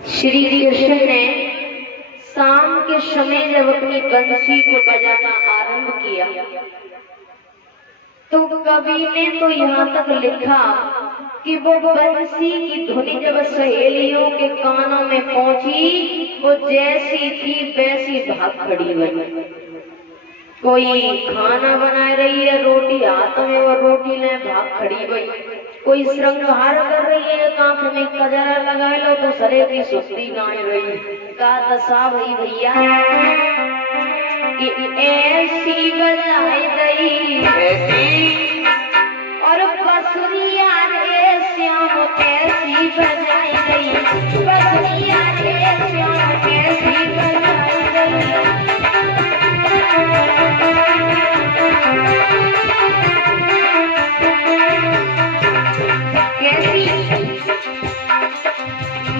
श्री कृष्ण ने शाम के समय जब अपनी बंसी को बजाना आरंभ किया तो कवि ने तो यहाँ तक लिखा कि वो बंसी की धुनी जब सहेलियों के कानों में पहुंची वो जैसी थी वैसी भाग खड़ी बनी। कोई खाना बना रही है, रोटी हाथ में, वो रोटी ने भाग खड़ी बनी। कोई श्रृंगार कर रही है, कांख में कजरा लगा लो तो सरे की सुस्ती गाय रही। का दशा भई भैया ऐसी बजाई गई ऐसी और बसुरिया रे श्याम ऐसी बजाई गई, बसुरिया रे श्याम ऐसी बजाई गई।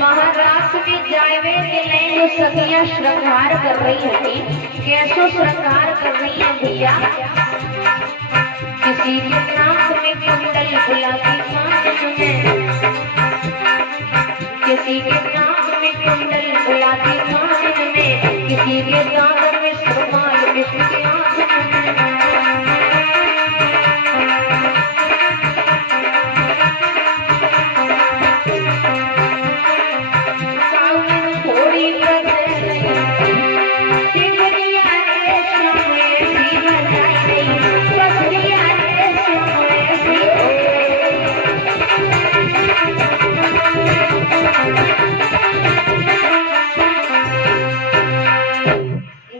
महाराष्ट्र में जायवे के लिए जो सखियां श्रृंगार कर रही थी, कैसो श्रृंगार कर रही है भैया। किसी के नाक में कुंडल बुलाती कान में, किसी के नाक में कुंडल बुलाती कान में, किसी के दांत में सुरमाल बिछती आंख में।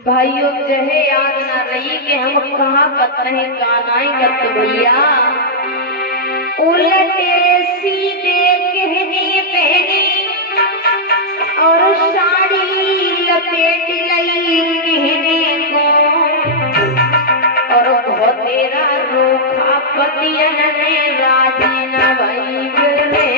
भाइयों जहे याद न रही कि हम कहाँ कत रहे गानाएं गत भैया। उलटे सीधे कहनी पहनी और साड़ी लपेट लई कहने को, और तेरा रोखा पतियन ने राजी न भई बिरले।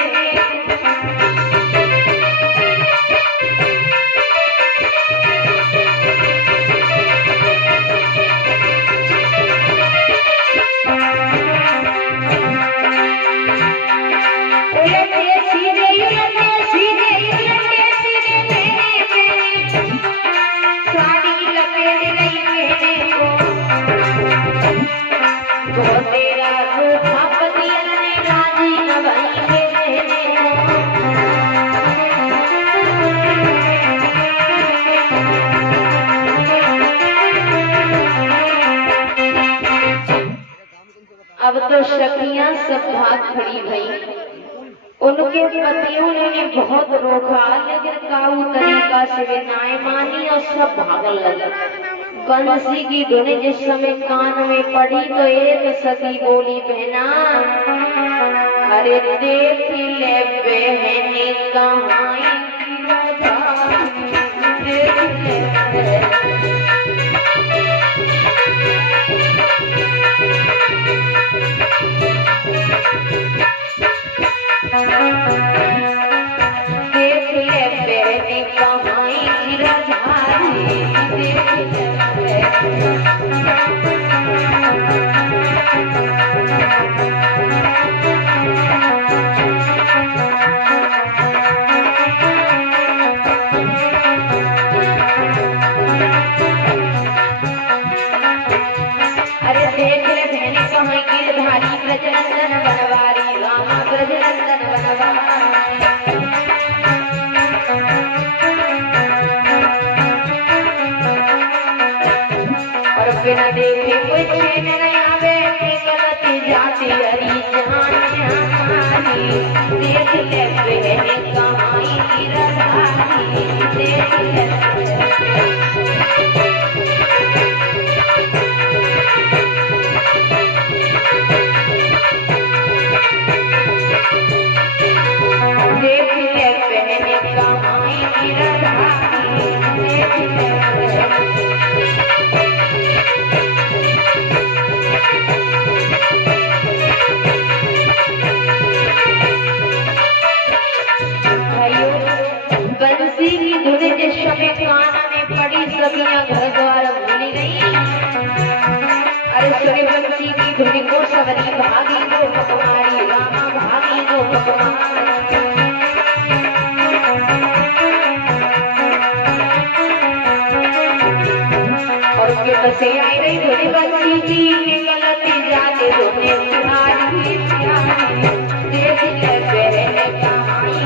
अब तो सखियां सब भाग खड़ी भई। उनके पतियों ने बहुत रोका, लेकिन काऊ तरीका से वे नाय मानी और सब भागने लगे। बंसी की धुन जिस समय कान में पड़ी तो एक सखी बोली, बहना अरे देख ले बहनी कहाँ की राधा, देख ले बहनी कहाँ की राधारी, देख ले। अरे देख ले बहनी कहाँ की राधारी, ब्रजनंदन बनवारी रामा ब्रजनंदन बनवारी। बिना देखे कुछ नहीं आवे, गलती जाती हरी जाने हमारी। देख ले बहनी कहाँ की राधारी, देख ले। देख ले बहनी कहाँ की राधारी, देख ले। बंसी की धुन जिस समय कान में पड़ी सखियां घर द्वार भूली गई। अरे सुने बंसी की धुन को सवरी भागी दो भगवारी रामा, भागी दो भगवान। कब से आई रही धुन बंसी की गलती जाते धोने प्यारी प्यारी देख ले बहन कहानी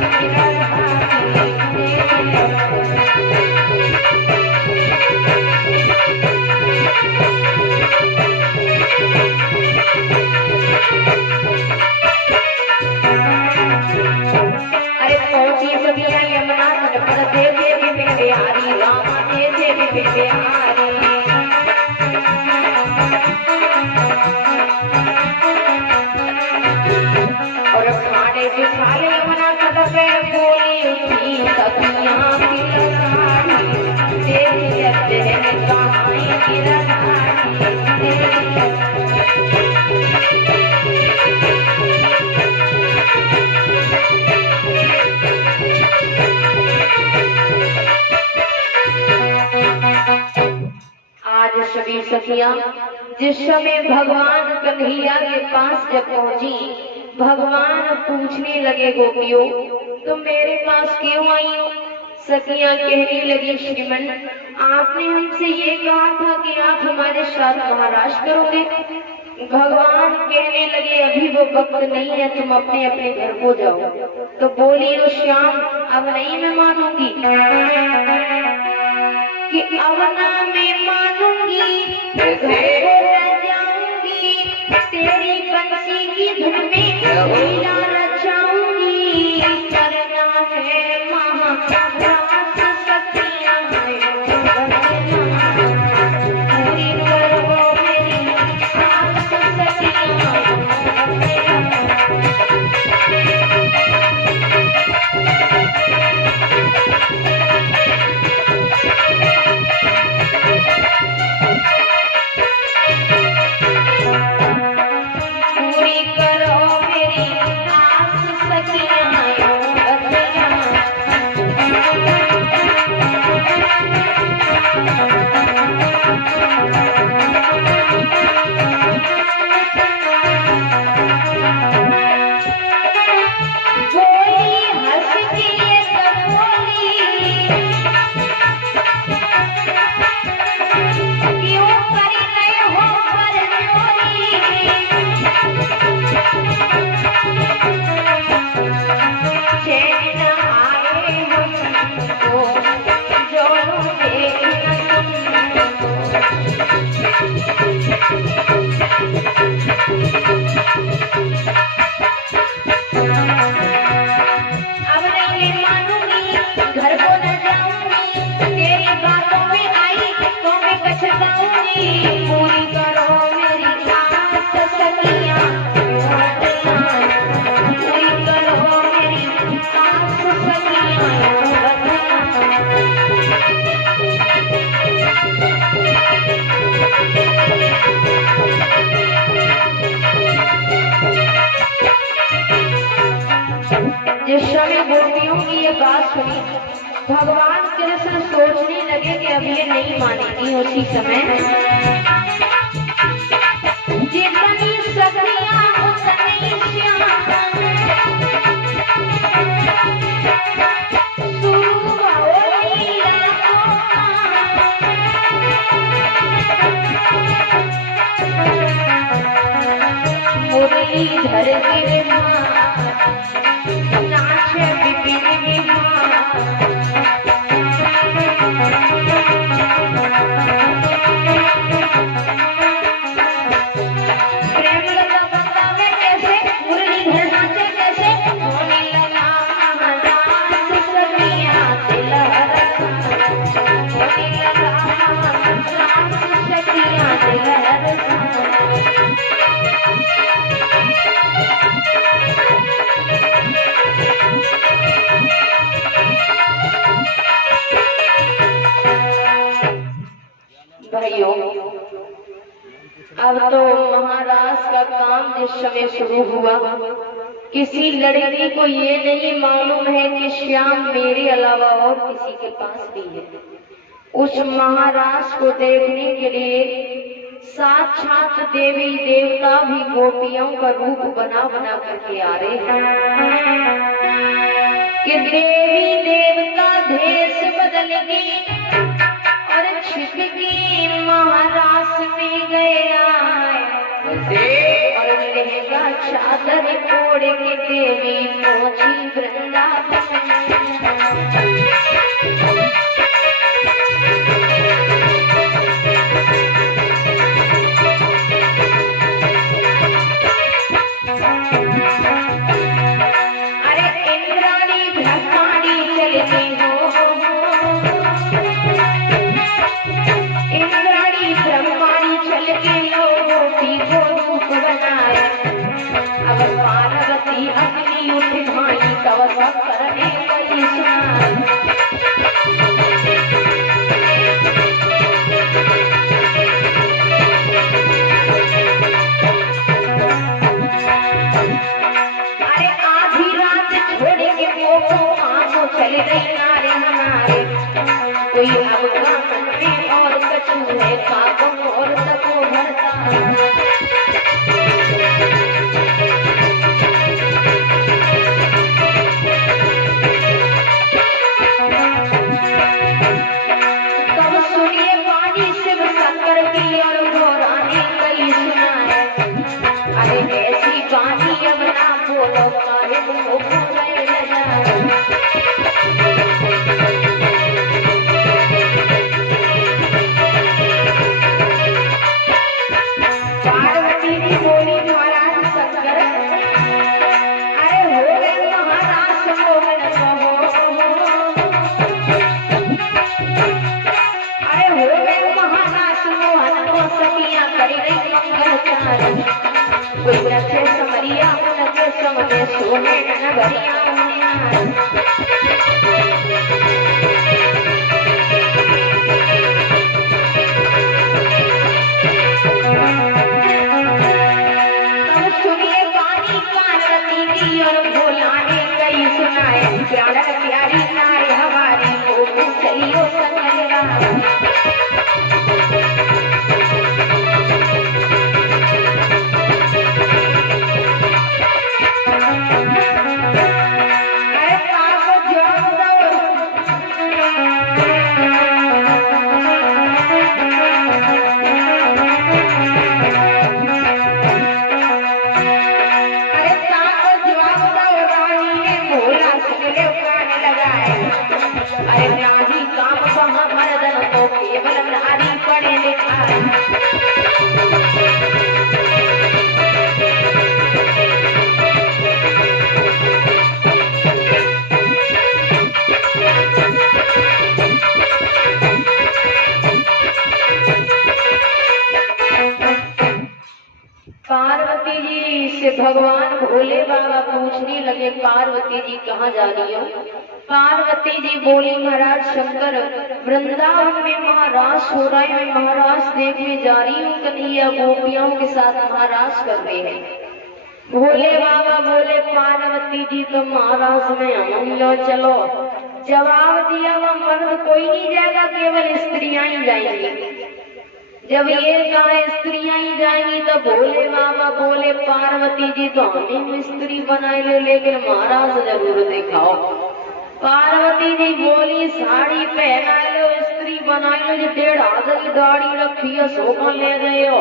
अरे पहुंची सखिया यमुना तट पर दे देवी में बिहारी रामा दे देवी में बिहारी और खाने के खाले यमुना तट पे बोली उठी सखियां की लड़ाई देवी जब है कहानी की लड़ाई सभी सखियां जिस समय भगवान कन्हैया के पास जब पहुंची भगवान पूछने लगे गोपियों तुम मेरे पास क्यों आई हो? सखियां कहने लगी श्रीमन आपने हमसे ये कहा था कि आप हमारे साथ महाराज करोगे। भगवान कहने लगे अभी वो वक्त नहीं है तुम अपने अपने घर को जाओ। तो बोली ओ श्याम अब नहीं मैं मानूंगी कि अब ना मैं मानूंगी जाऊंगी तेरी बंसी की धुन में लीला रचाऊंगी करना है महाराज सखियां पूरी करो मेरी आस सखियां जिस समय गोपियों की ये बात सुनी भगवान कृष्ण सोचने लगे कि अब ये नहीं मानेगी। उसी समय जितनी सखियां उतनी श्याम मुरलीधर गिरे नाचे विपिन प्रेम लगा बतावे कैसे मुरलीधर नाचे कैसे होने लगा महाराज सखियां दिलहर होने लगा महाराज सखियां दिलहर भाइयों अब तो महाराज का काम जिस समय शुरू हुआ किसी लड़की को ये नहीं मालूम है कि श्याम मेरे अलावा और किसी के पास भी है। उस महाराज को देखने के लिए साक्षात देवी देवता भी गोपियों का रूप बना बना करके आ रहे हैं कि देवी देवता भेष बदल गई और छिप गई महाराज में गया और लहंगा चादर ओढ़ के देवी पहुंची वृंदावन। अरे इंद्राणी ब्रह्माणी चल गई हो, इंद्राणी ब्रह्माणी चल के लोगों को रूप बनाया। अब पार्वती अग्नि उठ भाई तव सब करने गई सुनाई। अरे आधी रात छोड़ के वो आंखों चले गई नारे हमारे। कोई अब का मन में और कछु है पापम और तको भरता। तब सुनिए वाणी शिव शंकर की और घोराने गई सुनाए। अरे ऐसी वाणी अब ना बोलो काहे मुंह गए लजाए। पार्वती जी बोली महाराज शंकर, अरे हो गए महाराज मोहन कहो। अरे हो गए महाराज मोहन को सखियां कर गई मंगलचारी। कोई रखे समरिया उनके संग में सोने नगरिया और भोलाने कई सुनाए। प्यारा प्यारी नारे हमारी को चलियो संगलवा। अरे पाप जवाब दो। अरे नारी काम वहाँ मर्दन को केवल नारी पढ़े लिखा। पार्वती जी से भगवान भोले बाबा पूछने लगे, पार्वती जी कहाँ जा रही हो? पार्वती जी बोली महाराज शंकर, वृंदावन में महाराज हो रहे हैं, महाराज देखने जा रही हूँ। कन्हैया गोपियों के साथ महाराज कर रहे हैं। भोले बाबा बोले पार्वती जी तो महाराज में हम लो चलो। जवाब दिया वह मर्द कोई नहीं जाएगा, केवल स्त्रियां ही जाएंगी। जब ये कहा स्त्रियां ही जाएंगी तो भोले बाबा बोले पार्वती जी तो हमें स्त्री बनाए लो, लेकिन महाराज जरूर दिखाओ। पार्वती जी बोली साड़ी पहना लो, स्त्री बना लो, जो 1.5 हाथ की गाड़ी रखी है सोना ले गए हो।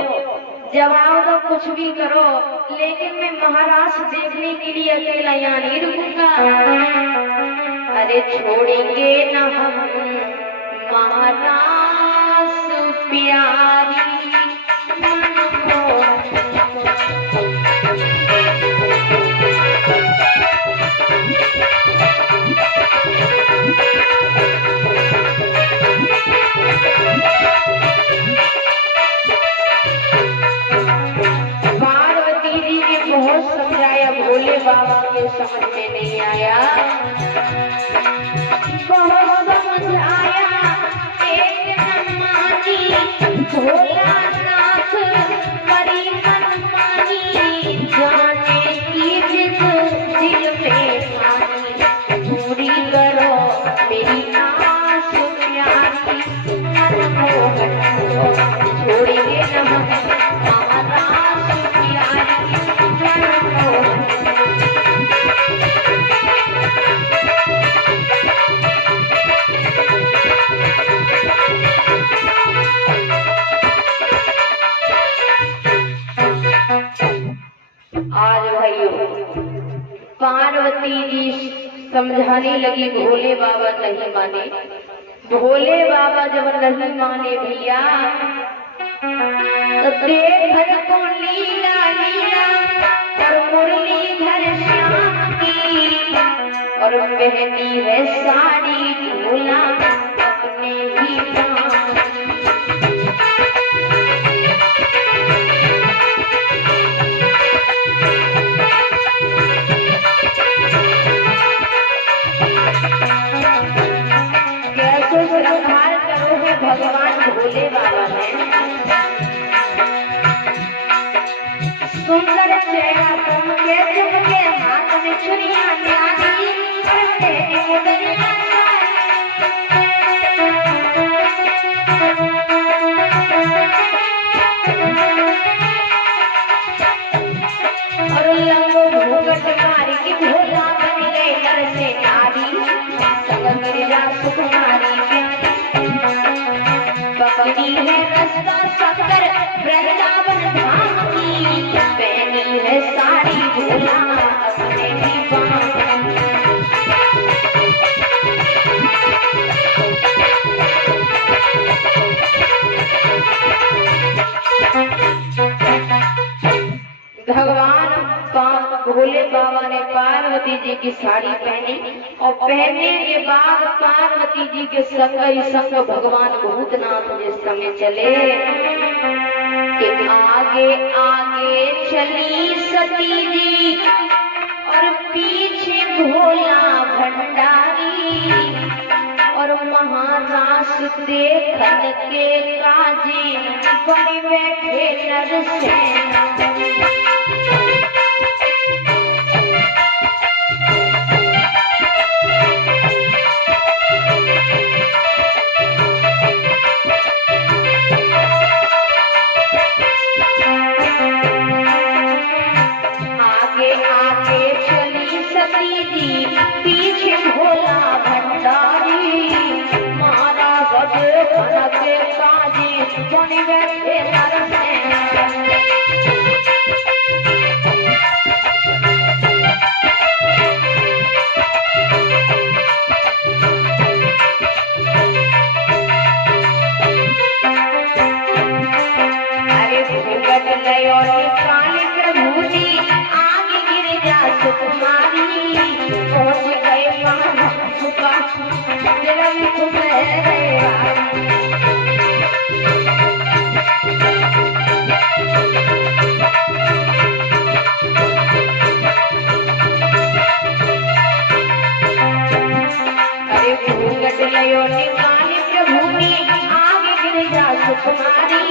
जवाब तो कुछ भी करो, लेकिन मैं महाराज देखने के लिए अकेला यहाँ नहीं रुकूंगा। अरे छोड़ेंगे न हम महाराज प्यारी बाबा के समझ में नहीं आया। बहुत समझाया एक मनमानी, भोलानाथ बड़ी मनमानी, जाने की जिद दिल में ठानी, पूरी करो मेरी आस प्यारी मनमोहन को छोड़ेंगे न हम महाराज प्यारी मनमोहन। पार्वती जी समझाने लगी, भोले बाबा नहीं माने। भोले बाबा जब नहीं माने भैया तो देख को लीला लीला और मुरलीधर श्याम की, और पहनी है साड़ी भोला अपने ही पाँव। कैसे सुधार करो है भगवान भोले बाबा ने। सुंदर चेहरा तुमके चुमके हाथ में छुरियां न्यारी, और लंबो घूंघट मारी की भोला बन गए नर से नारी, संग गिरिजा सुकुमारी प्यारी। पकड़ी है रास्ता शक्कर वृंदावन धाम की, पहनी है साड़ी भोला अपने ही पाँव। भगवान भोले बाबा ने पार्वती जी की साड़ी पहनी, और पहनने के बाद पार्वती जी के संग ही संग भगवान भूतनाथ जिस समय चले कि आगे आगे चली सती जी और पीछे भोला भंडारी, और महारास देखन के काजी बड़ी बैठे नरसेना। आगे आगे चली सती जी पीछे भोला भंडारी, महाराज देखन के काजी बड़ी बैठे नरसेना। काली प्रभु जी आगे गिरिजा सुकुमारी, पहुंच गए महाराज अरे घूंघट लयो काली प्रभु जी आगे गिरिजा सुकुमारी,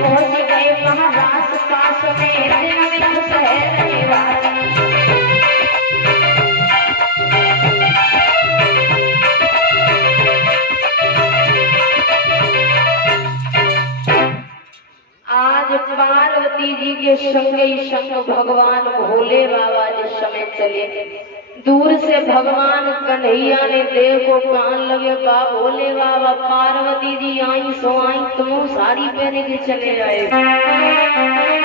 पहुंच गए महाराज पास में दिल में खुश है रविवार। आज पार्वती जी के संग ही संग भगवान भोले बाबा जिस समय चले, दूर से भगवान कन्हैया ने देखो कान लगे का भोले बाबा पार्वती जी आई सो आई, तुम साड़ी पहने के चले आए।